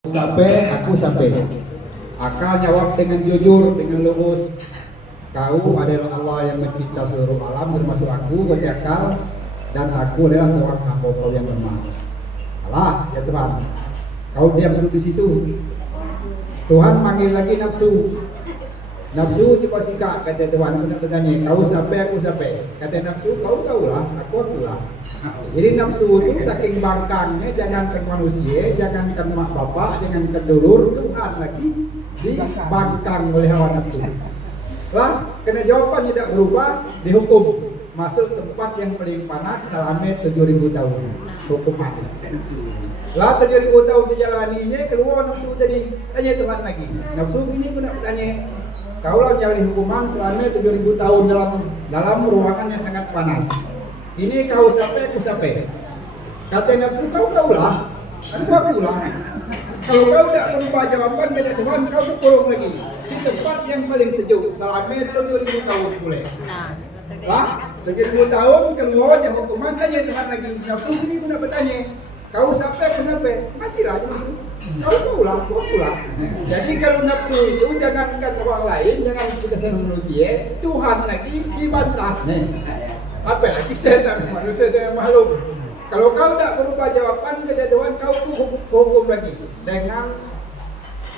Aku sampai. Akal jawab dengan jujur, dengan lurus. Kau adalah Allah yang mencipta seluruh alam termasuk aku, berarti akal. Dan aku adalah seorang hamba kau yang lemah. Allah, ya Tuhan. Kau diam duduk di situ. Tuhan manggil lagi nafsu. Nafsu coba sikap, kata Tuhan. Aku nak bertanya, kau sampai, aku sampai. Kata nafsu, kau lah, aku lah. Jadi nafsu itu saking bangkangnya, jangankan manusia, jangankan mak bapak, jangankan dulur, Tuhan lagi dibangkang oleh hawa nafsu. Lah, kena jawaban tidak berubah, dihukum masuk tempat yang paling panas selama 7.000 tahun. Hukum mati. Lah 7.000 tahun dijalaninya, keluar nafsu tadi. Tanya Tuhan lagi. Nafsu ini aku nak bertanya. Kaulah menjalani hukuman selama 7.000 tahun dalam ruangan yang sangat panas. Ini kau sampai, aku sampai. Kata nafsu, kau lah, aku lah. Kalau kau tidak berubah jawaban beda Tuhan, kau kurung lagi di tempat yang paling sejuk selama 7.000 tahun boleh. Lah, 7.000 tahun keluarnya hukuman, tanya Tuhan lagi. Nafsu ini aku nak bertanya, kau sampai, aku sampai. Masih lah nafsu. Kau lah, aku lah. Jadi kalau nafsu itu jangankan orang lain, jangan kita sama manusia, Tuhan lagi dibantah. Apalagi saya sama manusia, saya makhluk. Kalau kau tak berubah jawaban, kata Tuhan, kau hukum lagi dengan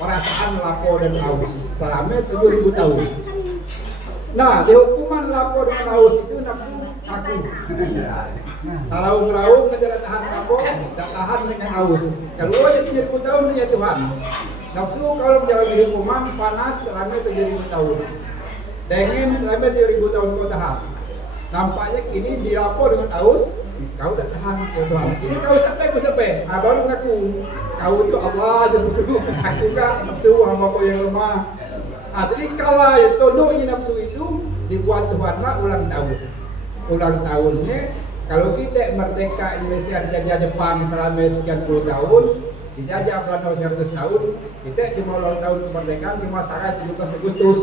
perasaan lapor dan haus selama 7.000 tahun. Nah, di hukuman lapor dan haus itu nafsu aku. Raung-raung tidak tahan lapor, tak tahan dengan haus. Kalau yang 7.000 tahun tanya Tuhan. Nafsu kalau menjalani hukuman panas selama 7.000 tahun. Dingin selama 7.000 tahun kau tahan. Nampaknya ini dilapor dengan haus, kau tak tahan ya Tuhan. Ini kau sampai, aku sampai. Baru ngaku. Kau itu Allah aja nafsu. Aku kan nafsu hamba kau yang lemah. Jadi kalau yang tunduknya nafsu itu dibuat Tuhanlah ulang tahun. Ulang tahunnya kalau kita merdeka Indonesia dijajah Jepang selama sekian puluh tahun, dijajah Belanda 100 tahun, kita cuma ulang tahun kemerdekaan cuma 17 Agustus.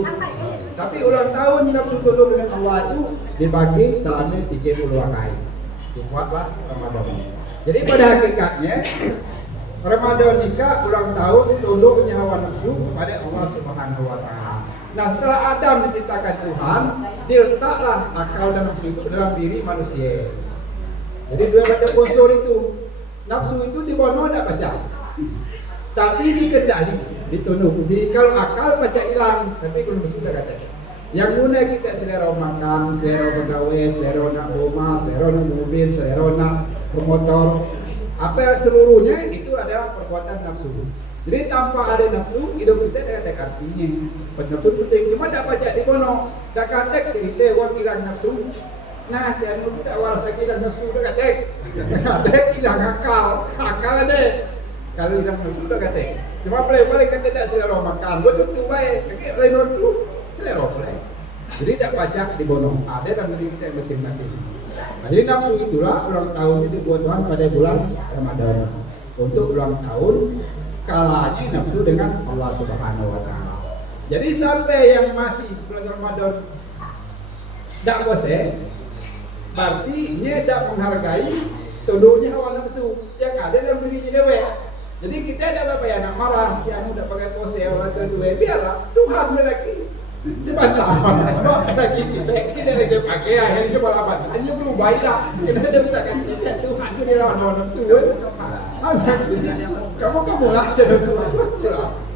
Tapi ulang tahun nafsu tunduk dengan Allah itu dibagi selama 30 hari. Dibuatlah Ramadan. Jadi pada hakikatnya Ramadan nikah ulang tahun tunduknya hawa nafsu kepada Allah Subhanahu wa taala. Nah, setelah Adam diciptakan Tuhan, diletaklah akal dan nafsu itu dalam diri manusia. Jadi dua macam unsur itu. Nafsu itu dibono tidak baca. Tapi dikendali, ditunduk. Kalau akal baca hilang, tapi kalau sudah kata. Yang guna kita selera makan, selera pegawai, selera nak rumah, selera nak mobil, selera nak bermotor. Apa seluruhnya itu adalah perbuatan nafsu. Jadi tanpa ada nafsu, hidup kita tidak ada artinya. Nafsu penting, cuma tak baca di kono. Tak kata cerita orang hilang nafsu. Nah, si anu tak waras lagi hilang nafsu, dah kata. Kata hilang akal, akal ada. Kalau hilang nafsu dah kata. Cuma paling kata tak selera makan, betul tu baik. Lagi lain tu selera boleh. Jadi tak baca di bono. Ada dalam diri kita masing-masing. Nah, jadi nafsu itulah ulang tahun itu dibuat Tuhan pada bulan Ramadan. Untuk ulang tahun kalahnya nafsu dengan Allah Subhanahu wa taala. Jadi sampai yang masih bulan Ramadan tak puasa, berarti dia tak menghargai tunduknya hawa nafsu yang ada dalam dirinya dewe. Jadi kita ada apa ya nak marah si anu tak pakai puasa orang tua, biarlah Tuhan lagi dibantah. Sebab lagi kita lagi pakai akhirnya balapan hanya berubah lah. Kita ada misalkan kita Tuhan itu dia hawa nafsu. Kamu lah jadi nafsu.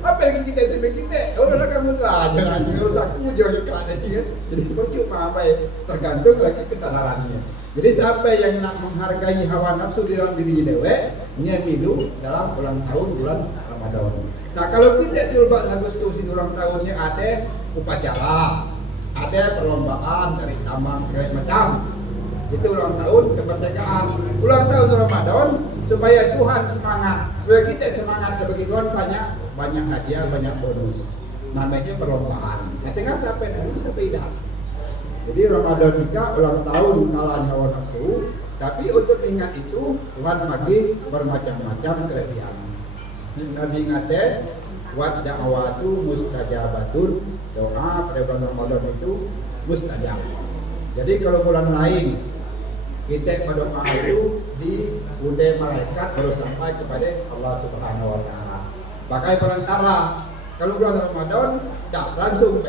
Apa lagi kita sampai kita orang kamu telah jangan rusak jangan kerana dia. Jadi percuma apa ya tergantung lagi kesadarannya. Jadi siapa yang nak menghargai hawa nafsu di dalam diri dewe, nya milu dalam ulang tahun bulan Ramadan. Nah, kalau kita di bulan Agustus di ulang tahunnya ada upacara, ada perlombaan dari tambang segala macam. Itu ulang tahun kemerdekaan, ulang tahun Ramadan supaya Tuhan semangat, supaya kita semangat bagi Tuhan banyak hadiah, banyak bonus. Namanya perlombaan. Nah, tengah sampai dulu sampai dah. Jadi Ramadan juga ulang tahun kalah hawa nafsu, tapi untuk ingat itu Tuhan bagi bermacam-macam kelebihan. Nabi ngate wat da'watu mustajabatun, doa pada bulan Ramadan itu mustajab. Jadi kalau bulan lain kita berdoa itu diundai malaikat baru sampai kepada Allah Subhanahu wa taala. pakai perantara. Kalau bulan Ramadan, dah langsung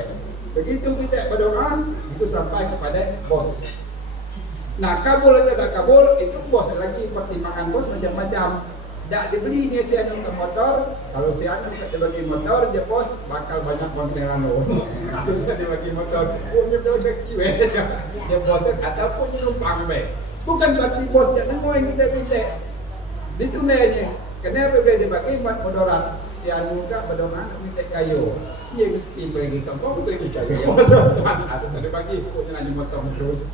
begitu kita berdoa, itu sampai kepada bos. Nah, kabul atau tidak kabul, itu bos lagi, pertimbangan bos macam-macam. Tak dibelinya si anu ke motor, kalau si anu tak dibagi motor, je bos bakal banyak kontenan lo. Terus dibagi motor, punya jalan kaki weh. Je bos kata punya numpang weh. Bukan berarti bos jangan ngoy kita minta. Ditunainya. Kenapa bila dibagi mat modoran? Si anu ka berdoa minta kayu. Dia mesti pergi sampau pergi kayu. Harus ada bagi punya nanya motor terus.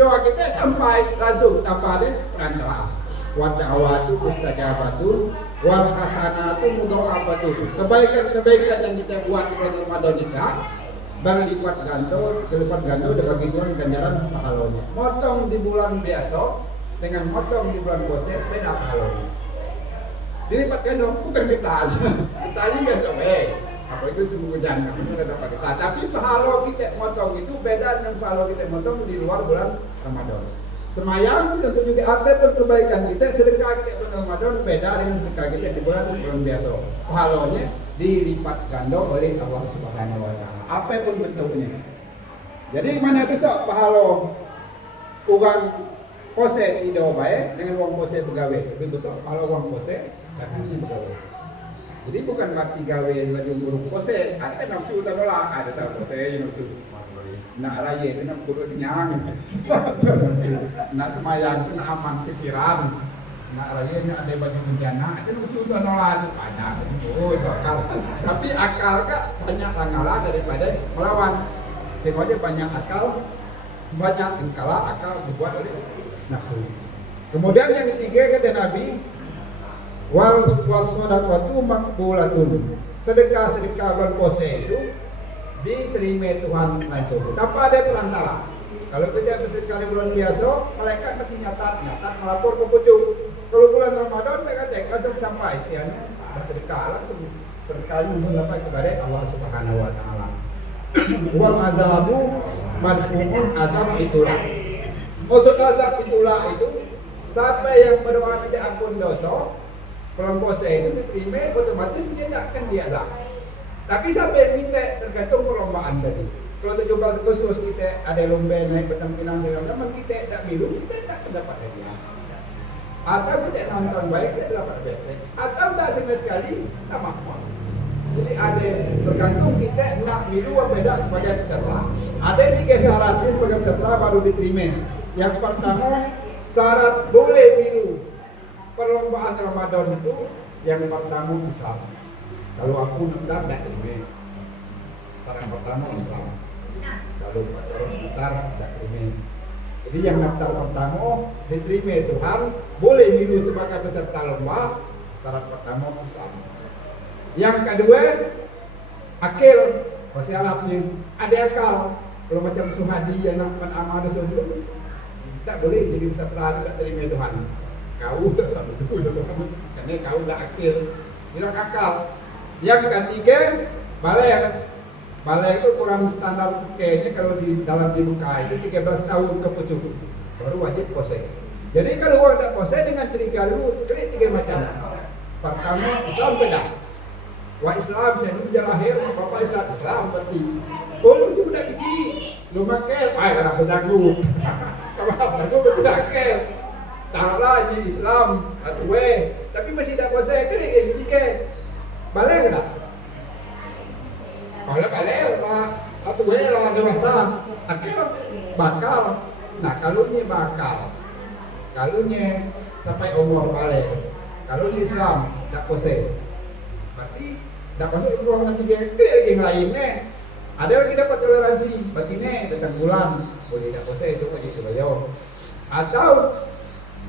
Doa kita sampai langsung tanpa ada perantara. Wad'awatu mustajabatu wal hasanatu mudha'afatu. Kebaikan-kebaikan yang kita buat di bulan Ramadan kita berlipat ganda bagi Tuhan ganjaran pahalanya. Motong di bulan biasa dengan motong di bulan puasa beda pahalanya. Dilipat ganda bukan kita aja. Kita aja biasa baik. Apa itu sungguh jangan kita dapat kita. Tapi pahala kita motong itu beda dengan pahala kita motong di luar bulan Ramadan. Semayang tentu juga apa pun perbaikan kita, sedekah kita bulan Ramadan beda dengan sedekah kita di bulan biasa. Pahalanya dilipat ganda oleh Allah Subhanahu wa taala. Apa pun bentuknya. Jadi mana besok pahala orang pose tidak baik dengan uang pose pegawai. Lebih besok pahala uang pose dan pegawai. Jadi bukan mati gawe lagi buruk pose, ada nafsu tolak, ada salah pose nafsu. Nak raya itu nak perut kenyang, nak semayang itu nak aman pikiran, nak raya ini ada bagi bencana, itu sudah nolak banyak. Oh itu akal. Tapi akal kan banyak langgalah daripada melawan. Semuanya banyak akal, banyak engkala akal dibuat oleh nafsu. Kemudian yang ketiga kata Nabi, wal wasodaqatu maqbulatun. Sedekah bulan puasa itu diterima Tuhan langsung tanpa ada perantara. Kalau kita bersedekah di bulan biasa, malaikat kasih nyatat melapor ke pucuk. Kalau bulan Ramadan mereka langsung sampai sianya bersedekah langsung sedekahnya langsung sampai kepada Allah Subhanahu wa taala. Wal azabu madfuun azab itulah. Maksud azab itulah itu siapa yang berdoa minta ampun dosa bulan puasa itu diterima, otomatis dia tak akan diazab. Tapi sampai minta tergantung perlombaan tadi. Kalau 17 Agustus kita ada lomba naik petang pinang segala macam, kita tak milu, kita tak dapat hadiah. Atau kita nonton baik, kita dapat baik. Atau tak sama sekali, tak makmur. Jadi ada tergantung kita nak milu apa tidak sebagai peserta. Ada 3 syaratnya sebagai peserta baru diterima. Yang pertama, syarat boleh milu perlombaan Ramadan itu yang pertama Islam. Kalau aku ntar tak terima. Syarat pertama Islam. Kalau terus ntar tak terima. Jadi yang daftar pertama diterima Tuhan, boleh hidup sebagai peserta lomba. Syarat pertama Islam. Yang kedua akil, bahasa Arabnya ada akal. Kalau macam Suhadi yang nak amal dosa itu tak boleh jadi peserta tidak terima Tuhan. Kau tak sama dulu Tuhan, karena kau tak akil, bilang akal. Yang ketiga, balai itu kurang standar kayaknya kalau di dalam dibuka itu 13 tahun ke pucuk baru wajib puasa. Jadi kalau orang tak puasa dengan curiga dulu, klik 3 macam. Pertama, Islam beda. Wah Islam, saya dulu lahir, bapak Islam berarti. Oh lu si budak kecil, lu makel, karena berjago. Kalau berjago betul makel. Taruhlah di Islam, tapi masih tak puasa, klik yang ketiga. Balai tak? Balai lah, satu lah dewasa, akhir bakal. Nah kalau ni bakal, kalau ni sampai umur balai, kalau di Islam tak puasa, berarti tak puasa ruangan 3 lagi yang lainnya. Ada lagi dapat toleransi, berarti ni datang bulan boleh tak puasa itu wajib bayar. Atau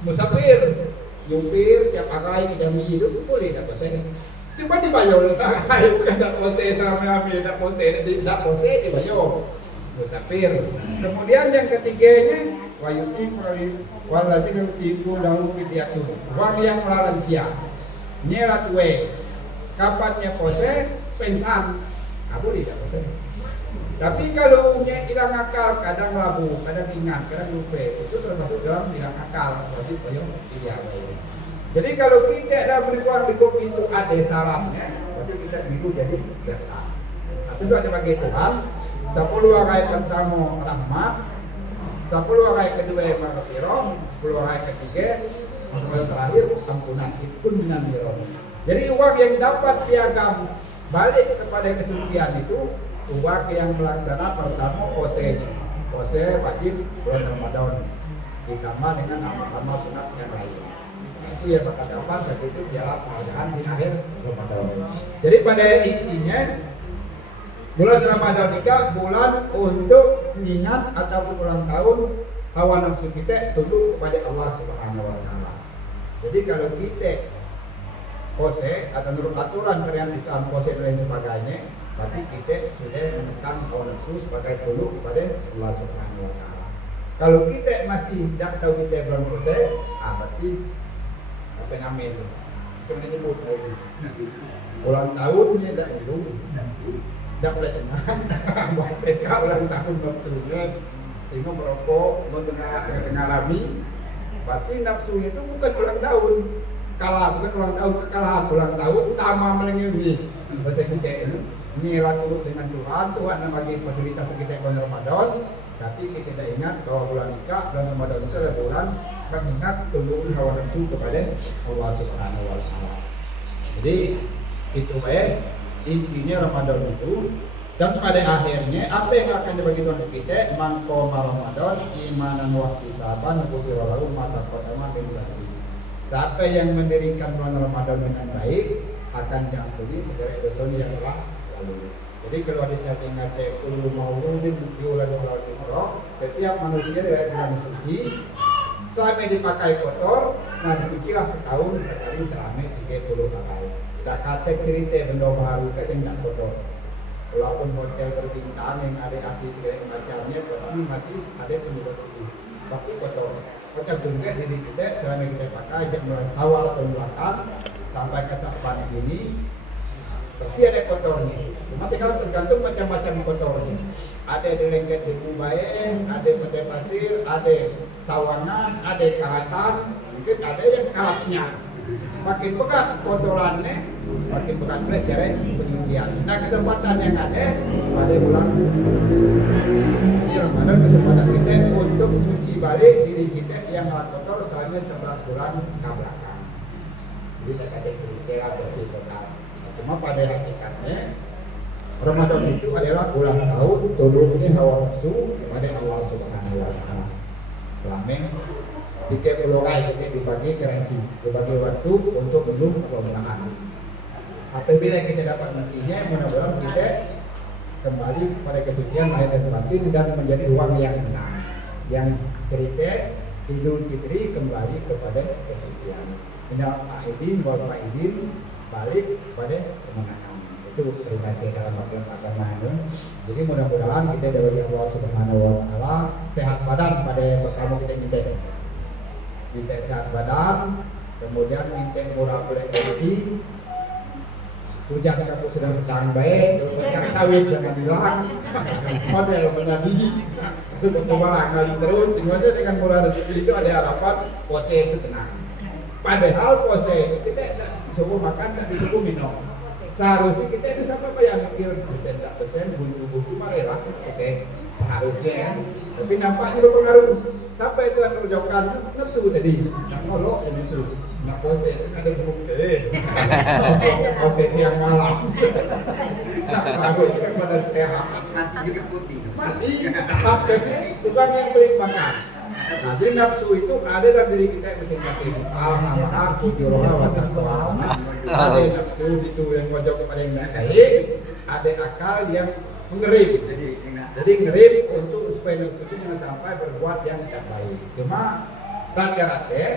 musafir, nyupir tiap hari ke Jambi itu boleh tak puasa. Cuma dibayar lah, bukan tak puasa selama-lamanya, tak puasa dibayar. Musafir. Kemudian yang ketiganya wayuti walazina yutiku lahu fidyatu. Wang yang melansia. Nyerat we. Kapannya puasa pensan. Boleh tak puasa. Tapi kalau hilang akal, kadang labu, kadang ingat, kadang lupa, itu termasuk dalam hilang akal. Wajib bayar fidyah. Jadi kalau kita dalam lingkungan kopi itu ada sarafnya, berarti kita hidup jadi sehat. Nah, itu ada bagi Tuhan. 10 hari pertama rahmat, 10 hari kedua maghfirah, 10 hari ketiga, 10 terakhir ampunan. Itu pun dengan miron. Jadi uang yang dapat piagam balik kepada kesucian itu uang yang melaksana pertama pose wajib bulan Ramadan ditambah dengan amal-amal sunat yang lain. Itu yang akan dapat begitu ialah penghargaan di akhir Ramadan. Jadi pada intinya bulan Ramadan ini bulan untuk mengingat ataupun ulang tahun hawa nafsu kita tunduk kepada Allah Subhanahu wa taala. Jadi kalau kita pose atau menurut aturan syariat Islam pose dan lain sebagainya, berarti kita sudah menekan hawa nafsu sebagai tunduk kepada Allah Subhanahu wa taala. Kalau kita masih tidak tahu kita belum pose, berarti apa namanya itu? Menyebut lagi. Ulang tahunnya tidak itu. Tidak boleh tenang, bahasa ulang tahun nafsunya sehingga merokok, tengah rami. Berarti nafsu itu bukan ulang tahun, bukan ulang tahun kekalahan, ulang tahun tama melengilmi. Bahasa kita ini nyilat dulu dengan Tuhan yang bagi fasilitas kita bulan Ramadan. Tapi kita tidak ingat bahwa bulan Ramadan itu adalah bulan mengingat tunduk hawa nafsu kepada Allah Subhanahu wa taala. Jadi itu intinya Ramadan itu, dan pada akhirnya apa yang akan dibagi Tuhan kita mangkoma Ramadan imanan wa ihtisaban ghufira lahu ma taqaddama min dzambi. Siapa yang mendirikan bulan Ramadan dengan baik akan diampuni segala dosa yang telah lalu. Jadi kalau hadis Nabi mengatakan kullu mauludin yuladu ala fitrah, setiap manusia dilahirkan suci selama dipakai kotor, nah dicucilah setahun sekali selama 30 hari. Tak kata cerita benda baru yang tak kotor. Walaupun hotel berbintang yang ada asli segala macamnya, pasti masih ada penyebab itu. Pasti kotor. Macam juga diri kita selama kita pakai, sejak mulai Syawal atau belakang sampai ke Sa'ban ini, pasti ada kotornya. Cuma kalau tergantung macam-macam kotornya. Ada di lengket di Kubayen, ada pantai pasir, ada sawangan, ada karatan, mungkin ada yang kalapnya. Makin pekat kotorannya, makin pekat pula cara penyucian. Nah kesempatan yang ada pada bulan ini Ramadan, kesempatan kita untuk cuci balik diri kita yang kotor selama 11 bulan ke belakang. Jadi tak ada cerita bersih pekat. Cuma pada hakikatnya Ramadan itu adalah ulang tahun tunduknya hawa nafsu kepada Allah Subhanahu wa taala. Selama 30 hari kita dibagi currency, dibagi waktu untuk belum kemenangan. Apabila kita dapat misinya, mudah-mudahan kita kembali pada kesucian lahir dan batin dan menjadi uang yang menang. Yang cerita Idul Fitri kembali kepada kesucian. Minal aidin wal faizin balik pada kemenangan. Itu terima kasih dalam agama ini. Jadi mudah-mudahan kita dari Allah Subhanahu wa taala sehat badan pada pertama kita sehat badan, kemudian kita murah boleh rezeki, hujan kamu sedang baik, yang sawit jangan hilang, model menabi, itu barang kali terus, semuanya dengan murah rezeki itu ada harapan puasa itu tenang. Padahal puasa itu kita tidak disuruh makan, tidak disuruh minum. Seharusnya kita bisa apa yang mikir persen, buntu-buntu marilah puasa seharusnya kan, tapi nampaknya berpengaruh. Sampai Tuhan mengucapkan nafsu tadi, nak nolok yang nafsu, nak puasa itu ada bukti, puasa siang malam, nak ragu itu kan badan sehat, masih juga putih, masih, tapi tukang yang beli makan. Nah, jadi nafsu itu ada dalam diri kita masing-masing. Alhamdulillah, jujurlah watakwa. Ada nafsu itu yang mojok kepada yang baik, ada akal yang mengerim. Jadi ngerim untuk supaya nafsu itu jangan sampai berbuat yang tidak baik. Cuma rata-rata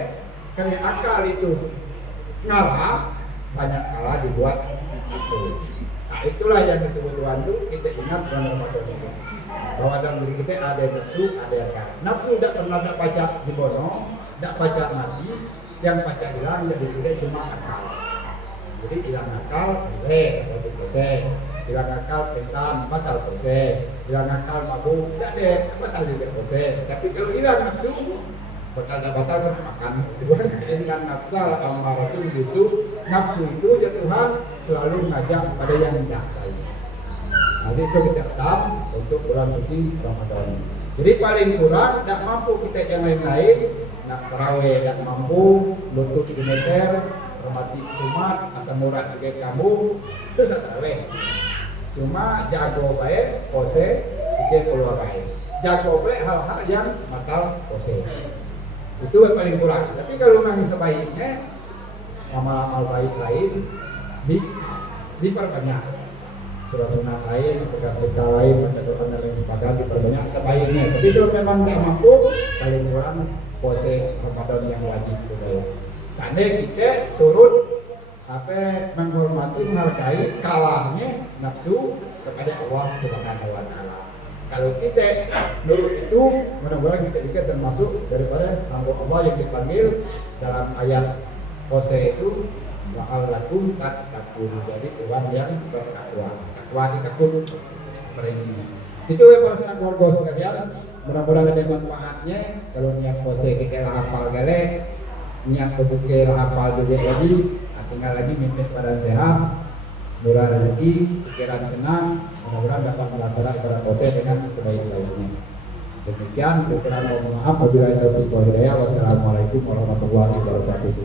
karena akal itu ngalah, banyak kalah dibuat nafsu. Nah itulah yang disebut Tuhan itu kita ingat bulan Ramadan itu. Bahwa dalam diri kita ada nafsu, ada akal. Nafsu tidak pernah tak pacak dibono, tidak pacak mati, yang pacak hilang jadi kita cuma akal. Jadi hilang akal, boleh, wajib selesai. Hilang akal pingsan, batal puasa. Hilang akal mabuk, tidak deh, batal juga puasa. Tapi kalau hilang nafsu, batal kan makan. Sebenarnya dengan nafsal amaratun bisu, nafsu itu ya Tuhan selalu mengajak pada yang tidak baik. Nanti itu kita tetap untuk bulan suci Ramadan. Jadi paling kurang tidak mampu kita yang lain-lain, nak tarawih tidak mampu, lutut di meter, hormati umat, asam urat juga kamu, itu tarawih. Cuma jago baik, pose, tiga keluar baik. Jago baik hal-hal yang batal pose. Itu yang paling kurang. Tapi kalau memang sebaiknya amal-amal baik lain diperbanyak. Surah sunat lain, sedekah lain, baca doa dan lain sebagainya diperbanyak sebaiknya. Tapi kalau memang nggak mampu, paling kurang pose Ramadan yang wajib dulu. Karena kita turut menghormati, menghargai kalahnya nafsu kepada Allah Subhanahu wa Ta'ala. Kalau kita nurut itu, mudah-mudahan kita juga termasuk daripada hamba Allah yang dipanggil dalam ayat pose itu wa'alakum tattaqun. Jadi Tuhan yang bertakwa. Takwa ditakut seperti ini. Itu ya para sanak keluarga sekalian. Mudah-mudahan ada manfaatnya. Kalau niat pose kita lah hafal gale, niat berbuka lah hafal juga lagi. Tinggal lagi minta badan sehat, murah rezeki, pikiran tenang, mudah-mudahan dapat melaksanakan ibadah puasa dengan sebaik-baiknya. Demikian, mohon maaf apabila ada taufiq wal hidayah. Wassalamualaikum warahmatullahi wabarakatuh.